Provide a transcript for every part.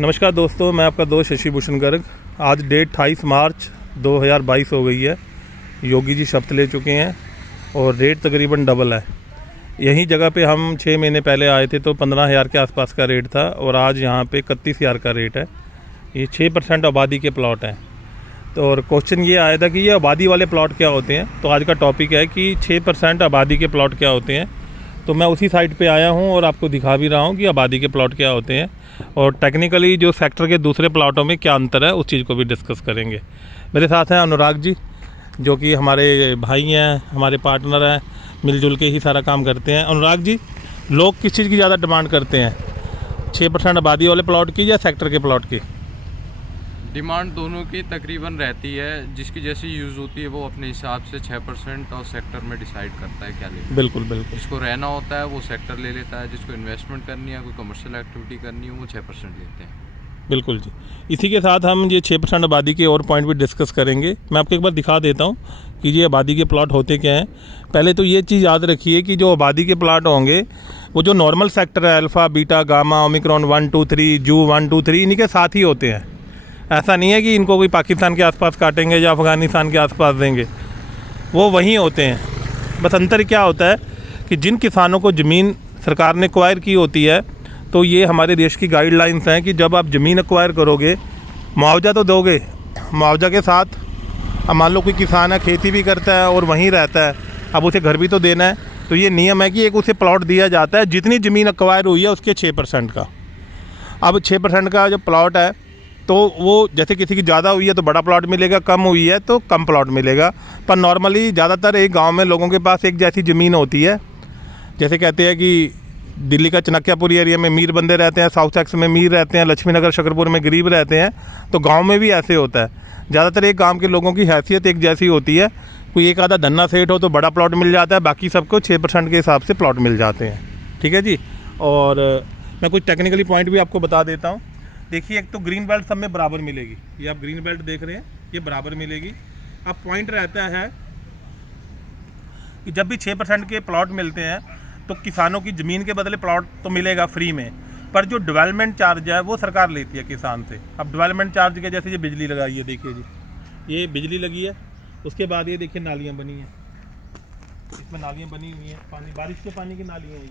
नमस्कार दोस्तों, मैं आपका दोस्त शशि भूषण गर्ग। आज डेट 28 मार्च 2022 हो गई है। योगी जी शपथ ले चुके हैं और रेट तकरीबन डबल है। यही जगह पे हम 6 महीने पहले आए थे तो 15,000 के आसपास का रेट था और आज यहाँ पे 31,000 का रेट है। ये 6% आबादी के प्लॉट हैं। तो और क्वेश्चन ये आया था कि ये आबादी वाले प्लॉट क्या होते हैं। तो आज का टॉपिक है कि 6% आबादी के प्लॉट क्या होते हैं। तो मैं उसी साइट पे आया हूँ और आपको दिखा भी रहा हूँ कि आबादी के प्लॉट क्या होते हैं और टेक्निकली जो सेक्टर के दूसरे प्लॉटों में क्या अंतर है उस चीज़ को भी डिस्कस करेंगे। मेरे साथ हैं अनुराग जी, जो कि हमारे भाई हैं, हमारे पार्टनर हैं, मिलजुल के ही सारा काम करते हैं। अनुराग जी, लोग किस चीज़ की ज़्यादा डिमांड करते हैं, 6% आबादी वाले प्लॉट की या सेक्टर के प्लॉट की? डिमांड दोनों की तकरीबन रहती है। जिसकी जैसी यूज़ होती है वो अपने हिसाब से 6% और सेक्टर में डिसाइड करता है क्या लेना। बिल्कुल बिल्कुल। जिसको रहना होता है वो सेक्टर ले लेता है, जिसको इन्वेस्टमेंट करनी है, कोई कमर्शियल एक्टिविटी करनी है वो 6% लेते हैं। बिल्कुल जी। इसी के साथ हम ये 6% आबादी के और पॉइंट भी डिस्कस करेंगे। मैं आपको एक बार दिखा देता हूँ कि ये आबादी के प्लॉट होते क्या हैं। पहले तो ये चीज़ याद रखिए कि जो आबादी के प्लॉट होंगे वो जो नॉर्मल सेक्टर है, अल्फ़ा, बीटा, गामा, ओमिक्रॉन 1 2 3, जू 1 2 3, इन्हीं के साथ ही होते हैं। ऐसा नहीं है कि इनको कोई पाकिस्तान के आसपास काटेंगे या अफ़गानिस्तान के आसपास देंगे, वो वहीं होते हैं। बस अंतर क्या होता है कि जिन किसानों को ज़मीन सरकार ने एक्वायर की होती है, तो ये हमारे देश की गाइडलाइंस हैं कि जब आप ज़मीन एक्वायर करोगे, मुआवजा तो दोगे, मुआवजा के साथ अब मान लो कोई किसान है, खेती भी करता है और वहीं रहता है, अब उसे घर भी तो देना है। तो ये नियम है कि एक उसे प्लॉट दिया जाता है जितनी ज़मीन एक्वायर हुई है उसके 6% का। अब 6% का जो प्लॉट है तो वो जैसे किसी की ज़्यादा हुई है तो बड़ा प्लॉट मिलेगा, कम हुई है तो कम प्लॉट मिलेगा। पर नॉर्मली ज़्यादातर एक गांव में लोगों के पास एक जैसी ज़मीन होती है। जैसे कहते हैं कि दिल्ली का चनक्यापुरी एरिया में मीर बंदे रहते हैं, साउथ एक्स में मीर रहते हैं, लक्ष्मी नगर शकरपुर में गरीब रहते हैं। तो गाँव में भी ऐसे होता है। ज़्यादातर एक गाँव के लोगों की हैसियत एक जैसी होती है। कोई एक आधा धन्ना सेठ हो तो बड़ा प्लॉट मिल जाता है, बाकी सबको 6% के हिसाब से प्लॉट मिल जाते हैं। ठीक है जी। और मैं कुछ टेक्निकली पॉइंट भी आपको बता देता हूँ। देखिए, एक तो ग्रीन बेल्ट सब में बराबर मिलेगी। ये आप ग्रीन बेल्ट देख रहे हैं, ये बराबर मिलेगी। अब पॉइंट रहता है कि जब भी 6% के प्लॉट मिलते हैं तो किसानों की ज़मीन के बदले प्लॉट तो मिलेगा फ्री में, पर जो डेवलपमेंट चार्ज है वो सरकार लेती है किसान से। अब डेवलपमेंट चार्ज के जैसे ये बिजली लगाई है, देखिए जी, ये बिजली लगी है। उसके बाद ये देखिए नालियाँ बनी हैं, इसमें नालियाँ बनी हुई हैं, पानी, बारिश के पानी की नालियाँ हैं।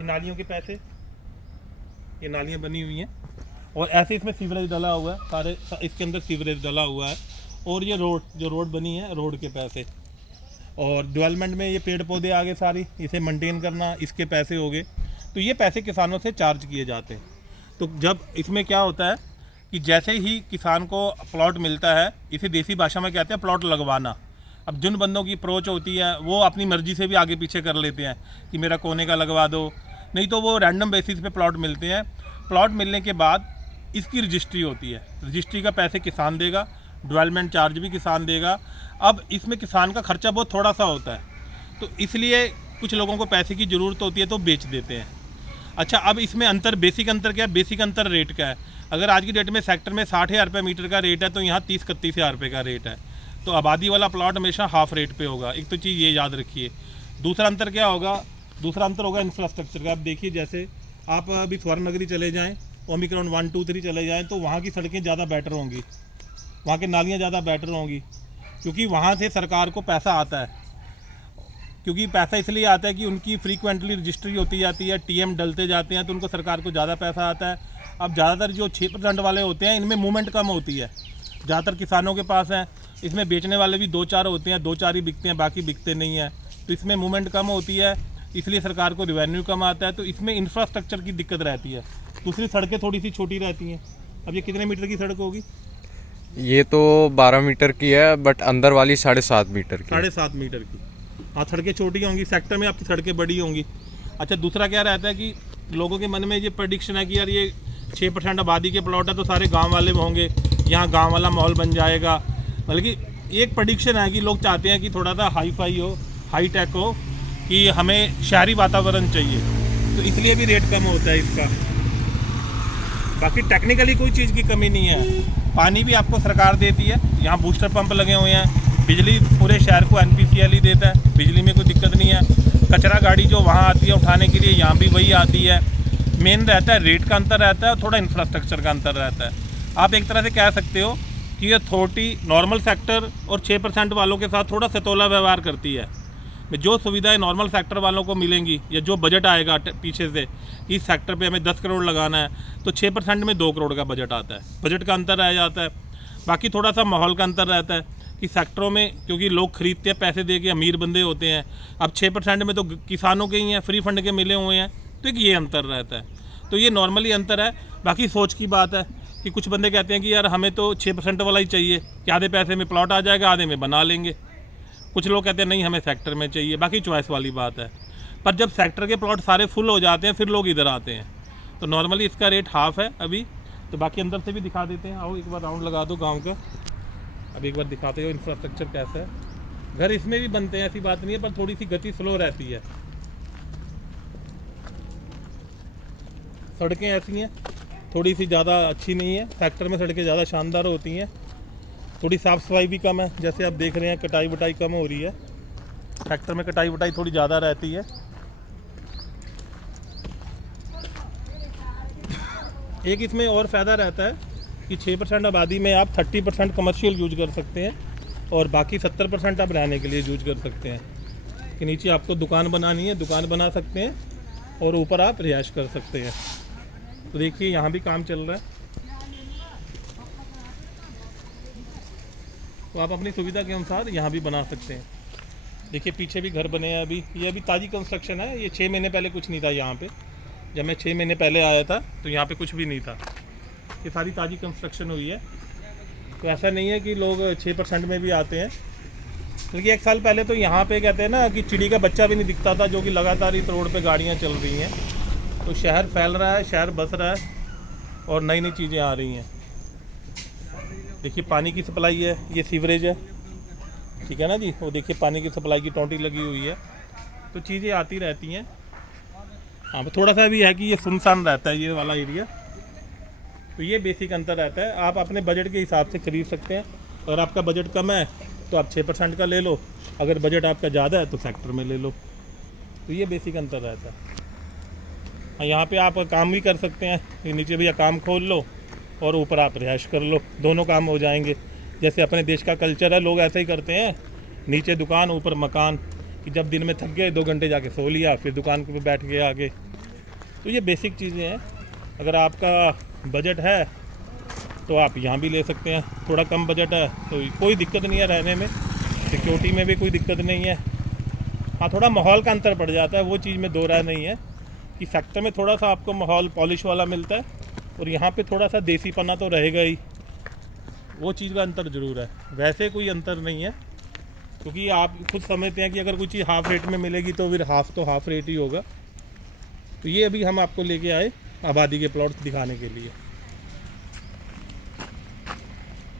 ये नालियों के पैसे, ये नालियाँ बनी हुई हैं। और ऐसे इसमें सीवरेज डाला हुआ है, सारे इसके अंदर सीवरेज डाला हुआ है। और ये रोड, जो रोड बनी है, रोड के पैसे। और डेवलपमेंट में ये पेड़ पौधे आगे सारी, इसे मेंटेन करना, इसके पैसे हो गए। तो ये पैसे किसानों से चार्ज किए जाते हैं। तो जब इसमें क्या होता है कि जैसे ही किसान को प्लॉट मिलता है, इसे देसी भाषा में कहते हैं प्लॉट लगवाना। अब जिन बंदों की अप्रोच होती है वो अपनी मर्जी से भी आगे पीछे कर लेते हैं कि मेरा कोने का लगवा दो, नहीं तो वो रैंडम बेसिस पे प्लॉट मिलते हैं। प्लॉट मिलने के बाद इसकी रजिस्ट्री होती है। रजिस्ट्री का पैसे किसान देगा, डेवलपमेंट चार्ज भी किसान देगा। अब इसमें किसान का खर्चा बहुत थोड़ा सा होता है, तो इसलिए कुछ लोगों को पैसे की ज़रूरत होती है तो बेच देते हैं। अच्छा, अब इसमें अंतर, बेसिक अंतर क्या है? बेसिक अंतर रेट का है। अगर आज की डेट में सेक्टर में 60,000 रुपये मीटर का रेट है तो यहाँ 30-31,000 रुपये का रेट है। तो आबादी वाला प्लॉट हमेशा हाफ रेट पे होगा। एक तो चीज़ ये याद रखिए। दूसरा अंतर क्या होगा? दूसरा अंतर होगा इंफ्रास्ट्रक्चर का। आप देखिए, जैसे आप अभी स्वर्ण नगरी चले जाएँ, ओमिक्रॉन 1 2 3 चले जाएँ, तो वहाँ की सड़कें ज़्यादा बेटर होंगी, वहाँ की नालियाँ ज़्यादा बेटर होंगी, क्योंकि वहाँ से सरकार को पैसा आता है। क्योंकि पैसा इसलिए आता है कि उनकी फ्रीक्वेंटली रजिस्ट्री होती जाती है, टीएम डलते जाते हैं, तो उनको सरकार को ज़्यादा पैसा आता है। अब ज़्यादातर जो 6% वाले होते हैं, इनमें मूवमेंट कम होती है। ज़्यादातर किसानों के पास हैं, इसमें बेचने वाले भी 2-4 होते हैं, 2-4 ही बिकते हैं, बाकी बिकते नहीं हैं। तो इसमें मूवमेंट कम होती है, इसलिए सरकार को रेवेन्यू कम आता है। तो इसमें इंफ्रास्ट्रक्चर की दिक्कत रहती है। दूसरी सड़कें थोड़ी सी छोटी रहती हैं। अब ये कितने मीटर की सड़क होगी? ये तो 12 मीटर की है, बट अंदर वाली 7.5 मीटर की। 7.5 मीटर की। हाँ, सड़कें छोटी होंगी, सेक्टर में आपकी सड़कें बड़ी होंगी। अच्छा, दूसरा क्या रहता है कि लोगों के मन में ये प्रेडिक्शन है कि यार ये 6% आबादी के प्लॉट है तो सारे गांव वाले होंगे, यहाँ गांव वाला माहौल बन जाएगा। बल्कि एक प्रेडिक्शन है कि लोग चाहते हैं कि थोड़ा सा हाई फाई हो, हाई टेक हो, कि हमें शहरी वातावरण चाहिए, तो इसलिए भी रेट कम होता है इसका। बाकी टेक्निकली कोई चीज़ की कमी नहीं है। पानी भी आपको सरकार देती है, यहाँ बूस्टर पंप लगे हुए हैं। बिजली पूरे शहर को NPCL ही देता है, बिजली में कोई दिक्कत नहीं है। कचरा गाड़ी जो वहाँ आती है उठाने के लिए, यहाँ भी वही आती है। मेन रहता है रेट का अंतर रहता है और थोड़ा इंफ्रास्ट्रक्चर का अंतर रहता है। आप एक तरह से कह सकते हो कि अथॉरिटी नॉर्मल सेक्टर और 6% वालों के साथ थोड़ा सतोला व्यवहार करती है। जो सुविधाएं नॉर्मल सेक्टर वालों को मिलेंगी या जो बजट आएगा पीछे से इस सेक्टर पे हमें 10 करोड़ लगाना है तो 6% में 2 करोड़ का बजट आता है, बजट का अंतर रह जाता है। बाकी थोड़ा सा माहौल का अंतर रहता है कि सेक्टरों में क्योंकि लोग खरीदते हैं पैसे दे के, अमीर बंदे होते हैं। अब 6% में तो किसानों के ही हैं, फ्री फंड के मिले हुए हैं, तो एक ये अंतर रहता है। तो ये नॉर्मली अंतर है। बाकी सोच की बात है कि कुछ बंदे कहते हैं कि यार हमें तो 6% वाला ही चाहिए कि आधे पैसे में प्लॉट आ जाएगा, आधे में बना लेंगे। कुछ लोग कहते हैं नहीं हमें सेक्टर में चाहिए, बाकी चॉइस वाली बात है। पर जब सेक्टर के प्लॉट सारे फुल हो जाते हैं फिर लोग इधर आते हैं। तो नॉर्मली इसका रेट हाफ है अभी। तो बाकी अंदर से भी दिखा देते हैं, आओ एक बार राउंड लगा दो गांव का। अब एक बार दिखाते हो इंफ्रास्ट्रक्चर कैसा है। घर इसमें भी बनते हैं, ऐसी बात नहीं है, पर थोड़ी सी गति स्लो रहती है। सड़कें ऐसी हैं, थोड़ी सी ज़्यादा अच्छी नहीं है। सेक्टर में सड़कें ज़्यादा शानदार होती हैं, थोड़ी साफ़ सफाई भी कम है। जैसे आप देख रहे हैं कटाई वटाई कम हो रही है, सेक्टर में कटाई वटाई थोड़ी ज़्यादा रहती है। एक इसमें और फ़ायदा रहता है कि 6% आबादी में आप 30% कमर्शियल यूज कर सकते हैं और बाकी 70% आप रहने के लिए यूज कर सकते हैं। कि नीचे आपको दुकान बनानी है, दुकान बना सकते हैं और ऊपर आप रिहाइश कर सकते हैं। तो देखिए यहाँ भी काम चल रहा है, तो आप अपनी सुविधा के अनुसार यहाँ भी बना सकते हैं। देखिए पीछे भी घर बने हैं अभी, ये अभी ताज़ी कंस्ट्रक्शन है। ये 6 महीने पहले कुछ नहीं था यहाँ पे। जब मैं 6 महीने पहले आया था तो यहाँ पे कुछ भी नहीं था। ये सारी ताज़ी कंस्ट्रक्शन हुई है। तो ऐसा नहीं है कि लोग 6% में भी आते हैं, क्योंकि 1 साल पहले तो यहाँ पे कहते हैं ना कि चिड़ी का बच्चा भी नहीं दिखता था, जो कि लगातार इस रोड पे गाड़ियाँ चल रही हैं। तो शहर फैल रहा है, शहर बस रहा है और नई नई चीज़ें आ रही हैं। देखिए पानी की सप्लाई है, ये सीवरेज है, ठीक है ना जी। वो देखिए पानी की सप्लाई की टोंटी लगी हुई है। तो चीज़ें आती रहती हैं। हाँ थोड़ा सा भी है कि ये सुनसान रहता है ये वाला एरिया। तो ये बेसिक अंतर रहता है। आप अपने बजट के हिसाब से खरीद सकते हैं। अगर आपका बजट कम है तो आप 6% का ले लो, अगर बजट आपका ज़्यादा है तो सेक्टर में ले लो। तो ये बेसिक अंतर रहता है। हाँ यहाँ पे आप काम भी कर सकते हैं, ये नीचे भैया काम खोल लो और ऊपर आप रिहाइश कर लो, दोनों काम हो जाएंगे। जैसे अपने देश का कल्चर है, लोग ऐसे ही करते हैं, नीचे दुकान ऊपर मकान, कि जब दिन में थक गए 2 घंटे जाके सो लिया, फिर दुकान पे बैठ गए आगे। तो ये बेसिक चीज़ें हैं। अगर आपका बजट है तो आप यहाँ भी ले सकते हैं। थोड़ा कम बजट है तो कोई दिक्कत नहीं है रहने में, सिक्योरिटी में भी कोई दिक्कत नहीं है। हाँ थोड़ा माहौल का अंतर पड़ जाता है, वो चीज़ में दो राय नहीं है कि सेक्टर में थोड़ा सा आपको माहौल पॉलिश वाला मिलता है और यहाँ पे थोड़ा सा देसीपना तो रहेगा ही, वो चीज़ का अंतर ज़रूर है। वैसे कोई अंतर नहीं है, क्योंकि आप खुद समझते हैं कि अगर कोई चीज़ हाफ़ रेट में मिलेगी तो फिर हाफ़ रेट ही होगा। तो ये अभी हम आपको लेके आए आबादी के प्लॉट दिखाने के लिए।